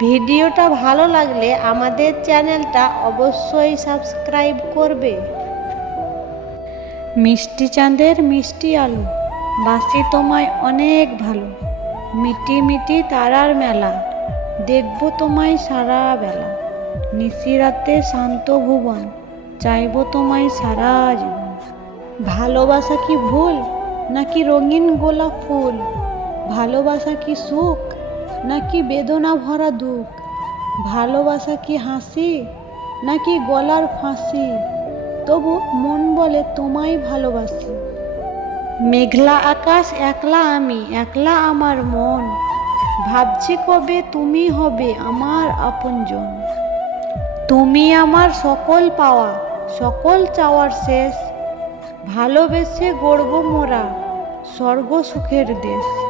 ভিডিওটা ভালো লাগলে আমাদের চ্যানেলটা অবশ্যই সাবস্ক্রাইব করবে। মিষ্টি চাঁদের মিষ্টি আলো, বাসি তোমায় অনেক ভালো। মিটি মিটি তারার মেলা, দেখবো তোমায় সারা বেলা। নিশিরাতে শান্ত ভুবন, চাইবো তোমায় সারা জীবন। ভালোবাসা কি ভুল নাকি রঙিন গোলাপ ফুল? ভালোবাসা কি সুখ নাকি বেদনা ভরা দুঃখ? ভালোবাসা কি হাসি নাকি গলার ফাঁসি? তবু মন বলে তোমায় ভালোবাসি। মেঘলা আকাশ, একলা আমি, একলা আমার মন। ভাবছি কবে তুমি হবে আমার আপনজন। তুমি আমার সকল পাওয়া, সকল চাওয়ার শেষ। ভালোবেসে গড়ব মোরা স্বর্গ সুখের দেশ।